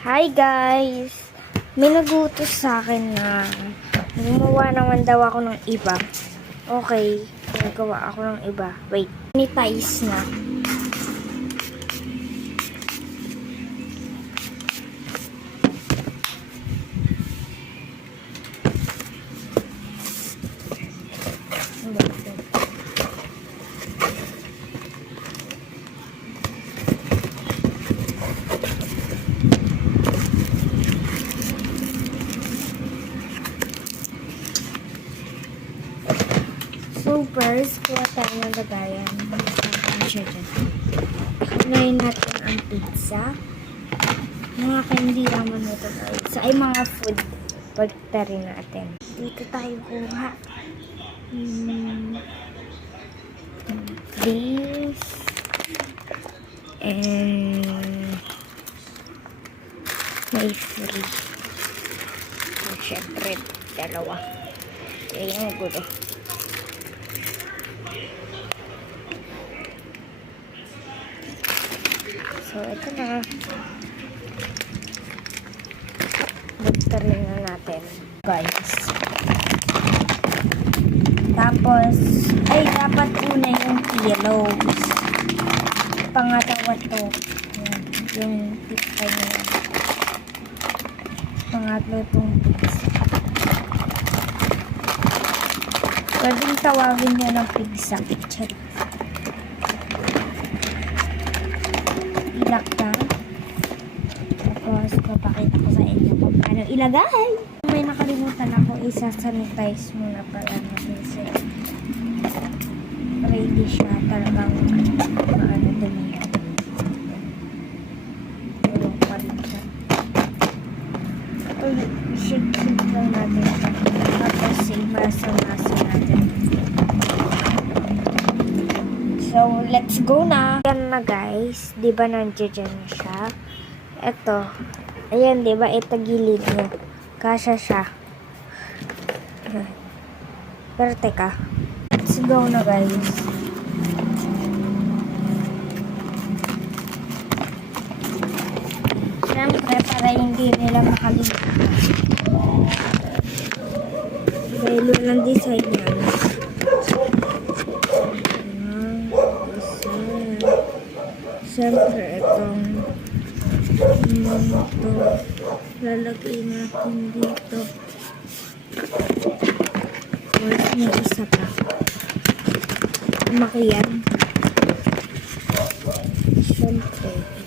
Hi guys! May nagutos sa akin na gumawa naman daw ako ng iba. Okay, nagawa ako ng iba. Wait, sanitize na. So first, kuha tayo ng lagayan. Ano siya dyan? Kunayin natin ang pizza. Mga candy naman ito guys. So ay mga food. Pagta rin natin. Dito tayo kuha. This. And may free. So syempre, dalawa. Kaya yung gulo. So, ito na. Buktarin na natin, guys. Tapos, ay, dapat una yung kilos. Pangalawa to. Yan, yung pizza nyo. Pangatlo itong pizza. Pwedeng tawagin nyo ng pizza. Check. Ilak na. Tapos, papakita ko sa inyo kung paano ilagay. May nakalimutan ako, isa-sanitize muna pala natin siya. Ready siya. Talagang paano dumi. Tulong pa rin siya. Shake-shake lang natin siya. Tapos, imasa-masa natin. So, let's go na. Yan na guys. Diba nandiyan siya? Ito. Ayan, diba? Ito gilid mo. Kasya siya. Pero teka. Let's go na guys. Siyempre, para hindi nila makalimutan. Dahil walang design yan. Siyempre, itong ito, lalagay natin dito. Tapos, may isa pa. Lumaki yan. Siyempre.